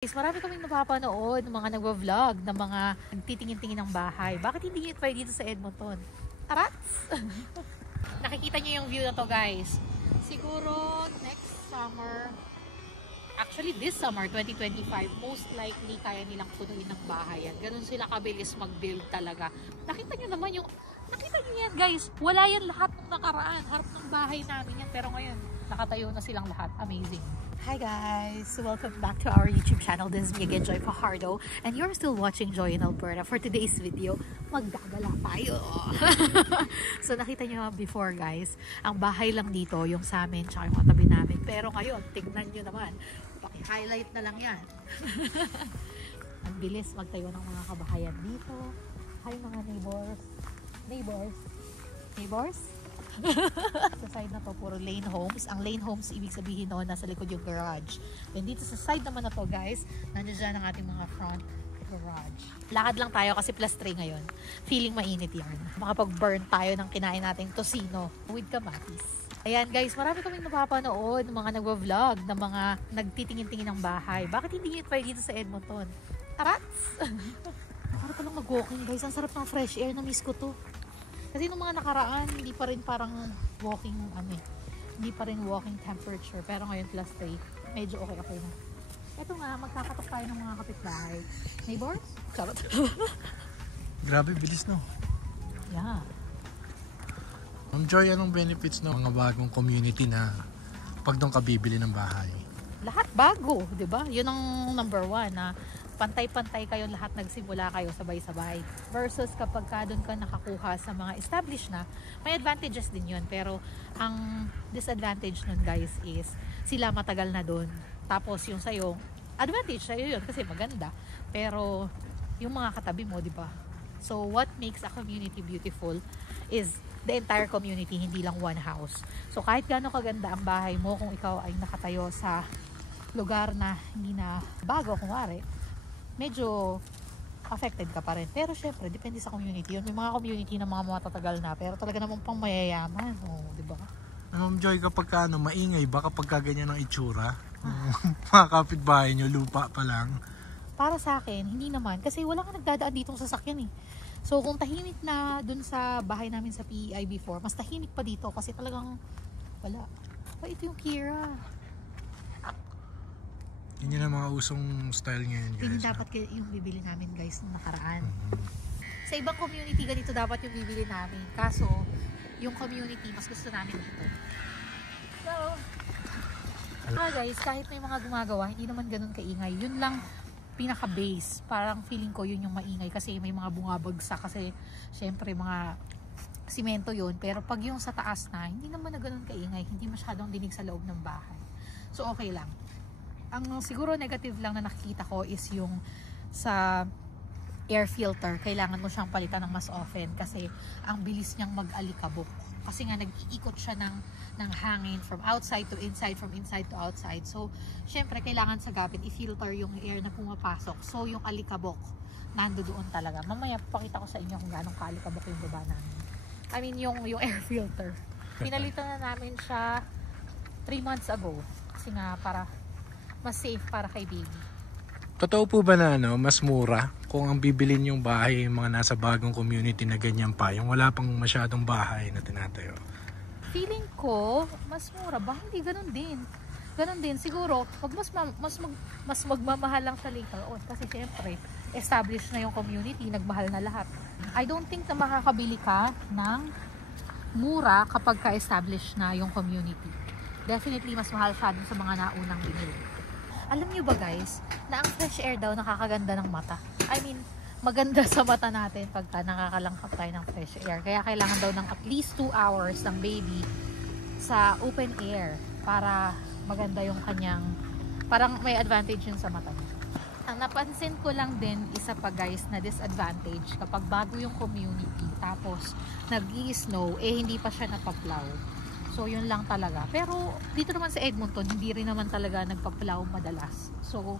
Guys, marami kaming napapanood ng mga nagwa-vlog ng mga nagtitingin-tingin ng bahay. Bakit hindi nyo try dito sa Edmonton? Tarats! Nakikita nyo yung view na to, guys. Siguro next summer, actually this summer 2025, most likely kaya nilang punuin ng bahay yan. Ganun sila kabilis mag-build talaga. Nakita nyo naman yung, nakita nyo yan, guys. Wala yan lahat ng nakaraan. Harap ng bahay namin yan. Pero ngayon, nakatayo na silang lahat. Amazing. Hi guys! Welcome back to our YouTube channel. This is me again, Joy Fajardo, and you're still watching Joy in Alberta. For today's video, magdadala tayo! So nakita nyo before guys, ang bahay lang dito, yung sa amin, tsaka yung katabi namin. Pero ngayon, tignan nyo naman, paki-highlight na lang yan. Ang bilis magtayo ng mga kabahayan dito. Hi mga neighbors! Neighbors? Neighbors? Sa side na to, puro lane homes. Ang lane homes, ibig sabihin noon, nasa likod yung garage. And dito sa side naman na to, guys, nandiyan dyan ang ating mga front garage. Lakad lang tayo kasi +3 ngayon. Feeling mainit yan. Makapag-burn tayo ng kinain nating tosino with kamatis. Ayan guys, marami kaming napapanood ng mga nagwa-vlog ng mga nagtitingin-tingin ng bahay. Bakit hindi nyo try dito sa Edmonton? Tarats! Para ka lang mag-walking guys. Ang sarap ng fresh air. Na-miss ko to. Kasi nung mga nakaraan, hindi pa rin parang walking, hindi pa rin walking temperature. Pero ngayon +3, medyo okay na. Ito nga, magkakatok tayo ng mga kapitbahay. Neighbors? Charot. Grabe, bilis no? Yeah. Enjoy, anong benefits ng mga bagong community na pag doon ka bibili ng bahay? Lahat bago, di ba? Yun ang number 1 na pantay-pantay kayo lahat, nagsimula kayo sabay-sabay. Versus kapag ka doon ka nakakuha sa mga established na, may advantages din yun. Pero ang disadvantage nun guys is sila matagal na doon. Tapos yung sa'yo, advantage sa'yo yun kasi maganda. Pero yung mga katabi mo, di ba? So what makes a community beautiful is the entire community, hindi lang one house. So kahit gaano kaganda ang bahay mo, kung ikaw ay nakatayo sa lugar na hindi na bago, kunwari, medyo affected ka pa rin. Pero syempre, depende sa community yun. May mga community na mga matatagal na, pero talaga namang pang mayayaman. O, di ba? Ma'am Joy, kapag ka, maingay ba kapag ka ganyan ang itsura? Mga kapitbahay nyo, lupa pa lang. Para sa akin, hindi naman. Kasi wala ka nagdadaan ditong sasakyan eh. So, kung tahimik na dun sa bahay namin sa PEI before, mas tahimik pa dito kasi talagang wala. Ito yung Kira. Yun yung mga usong style ngayon guys. Hindi dapat yung bibili namin guys nung nakaraan. Sa ibang community ganito dapat yung bibili namin. Kaso yung community mas gusto namin dito. So guys, kahit may mga gumagawa, hindi naman ganun kaingay. Yun lang pinaka base. Parang feeling ko yun yung maingay kasi may mga bungabagsak kasi syempre mga simento yun. Pero pag yung sa taas na, hindi naman na ganun kaingay. Hindi masyadong dinig sa loob ng bahay. So okay lang. Ang siguro negative lang na nakikita ko is yung sa air filter. Kailangan mo siyang palitan ng mas often kasi ang bilis niyang mag-alikabok. Kasi nga nag-iikot siya ng hangin from outside to inside, from inside to outside. So, syempre kailangan sa gapit i-filter yung air na pumapasok. So, yung alikabok nando doon talaga. Mamaya pakita ko sa inyo kung gaano kaalikabok yung baba namin. I mean, yung air filter. Pinalitan na namin siya 3 months ago. Kasi nga para mas safe para kay baby. Totoo po ba na mas mura kung ang bibilin yung bahay yung mga nasa bagong community na ganyan pa, yung wala pang masyadong bahay na tinatayo? Feeling ko, mas mura ba? Hindi, ganun din. Ganun din. Siguro, mas magmamahal lang siya later on. Kasi syempre, established na yung community, nagmahal na lahat. I don't think na makakabili ka ng mura kapag ka-established na yung community. Definitely, mas mahal siya dun sa mga naunang binili. Alam nyo ba guys, na ang fresh air daw nakakaganda ng mata. I mean, maganda sa mata natin pagka nakakalangkap tayo ng fresh air. Kaya kailangan daw ng at least 2 hours ng baby sa open air para maganda yung kanyang, parang may advantage yun sa mata niya. Ang napansin ko lang din, isa pa guys na disadvantage kapag bago yung community tapos nag-i-snow, hindi pa siya napaplow. So, yun lang talaga. Pero, dito naman sa Edmonton, hindi rin naman talaga nagpa-plow madalas. So,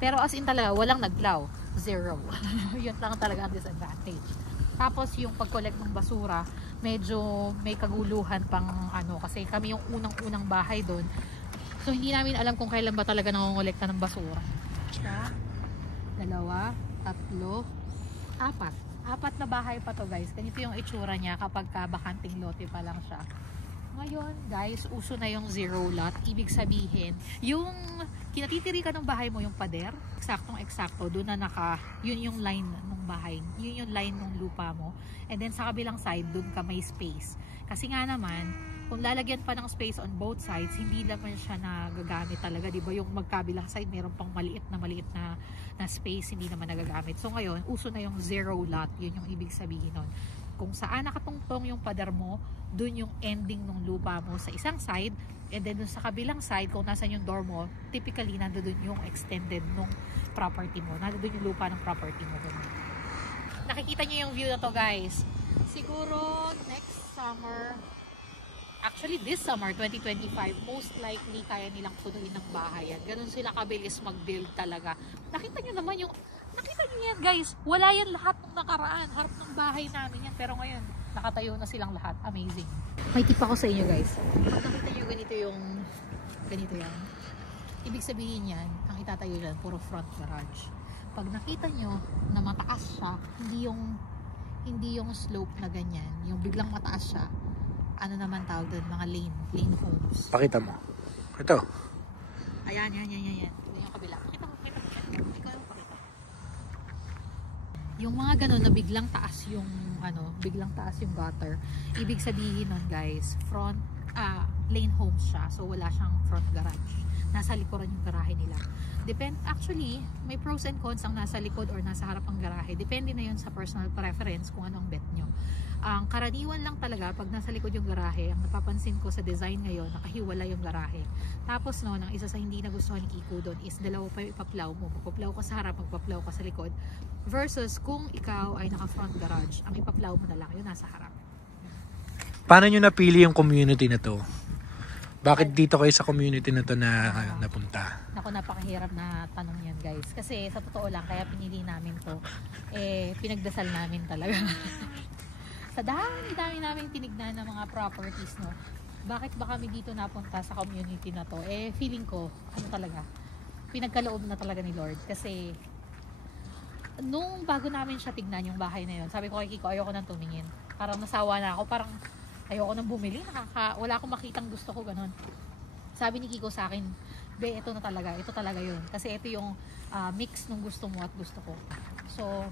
pero as in talaga, walang nag-plow. Zero. Yun lang talaga ang disadvantage. Tapos, yung pag-collect ng basura, medyo may kaguluhan pang kasi kami yung unang-unang bahay doon. So hindi namin alam kung kailan ba talaga nangongolekta ng basura. Isa, dalawa, tatlo, apat. Apat na bahay pa to guys. Ganito yung itsura niya kapag bakanting lote pa lang siya. Ngayon guys, uso na yung zero lot. Ibig sabihin, yung kinatitirikan ng bahay mo, yung pader, eksaktong-eksakto, doon na yun yung line ng bahay. Yun yung line ng lupa mo. And then sa kabilang side, doon ka may space. Kasi nga naman, kung lalagyan pa ng space on both sides, hindi naman siya nagagamit talaga. Diba yung magkabilang side, meron pang maliit na space, hindi naman nagagamit. So ngayon, uso na yung zero lot. Yun yung ibig sabihin nun. Kung saan nakatungtong yung pader mo, dun yung ending ng lupa mo sa isang side, and then dun sa kabilang side, kung nasan yung door mo, typically nandun yung extended nung property mo. Nandun yung lupa ng property mo. Nakikita nyo yung view na to guys. Siguro next summer, actually this summer 2025, most likely kaya nilang punuin ng bahay yan. Ganun sila kabilis mag-build talaga. Nakita nyo naman yung nakita niyo yan guys, wala yan lahat ng nakaraan, harap ng bahay namin yan, pero ngayon nakatayo na silang lahat. Amazing. May tip ako sa inyo guys, pag nakita nyo ganito yan, ibig sabihin yan, ang itatayo yan puro front garage. Pag nakita nyo na mataas siya, hindi yung slope na ganyan, yung biglang mataas siya, ano naman tawag doon, mga lane homes. Pakita mo. Ito. Ayan. Yung kabila. Pakita mo. Ikaw yung pakita. Yung mga ganun na biglang taas yung gutter. Ibig sabihin nun guys, lane homes siya. So wala siyang front garage. Nasa likuran yung garahe nila. Actually, may pros and cons ang nasa likod or nasa harap ng garahe. Depende na yun sa personal preference kung ano ang bet nyo. Ang karaniwan lang talaga pag nasa likod yung garahe, ang napapansin ko sa design ngayon, nakahiwala yung garahe. Tapos no, ang isa sa hindi nagustuhan ni Kiko doon is dalawa pa yung ipaplaw mo. Magpaplaw ka sa harap, magpaplaw ka sa likod. Versus kung ikaw ay naka front garage, ang ipaplaw mo na lang yung nasa harap. Paano nyo napili yung community na to? Bakit dito kayo sa community na to na napunta? Naku, napakahirap na tanong yan guys. Kasi sa totoo lang, kaya pinili namin to, pinagdasal namin talaga. Sa dami namin tinignan ng mga properties, no? Bakit ba kami dito napunta sa community na to? Feeling ko, pinagkaloob na talaga ni Lord. Kasi, nung bago namin siya tignan yung bahay na yun, sabi ko kay Kiko, ayoko nang tumingin. Parang nasawa na ako, parang ayoko nang bumili. Wala akong makitang gusto ko, ganun. Sabi ni Kiko sa akin, be, ito talaga yun. Kasi ito yung mix ng gusto mo at gusto ko. So,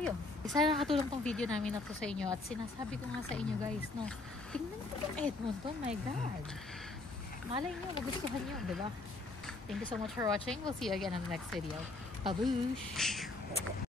ayun. Sana nakatulong tong video namin na to sa inyo at sinasabi ko nga sa inyo guys, no, tingnan mo yung Edmonton, my God. Malay nyo, magustuhan nyo, diba? Thank you so much for watching. We'll see you again in the next video. Babush!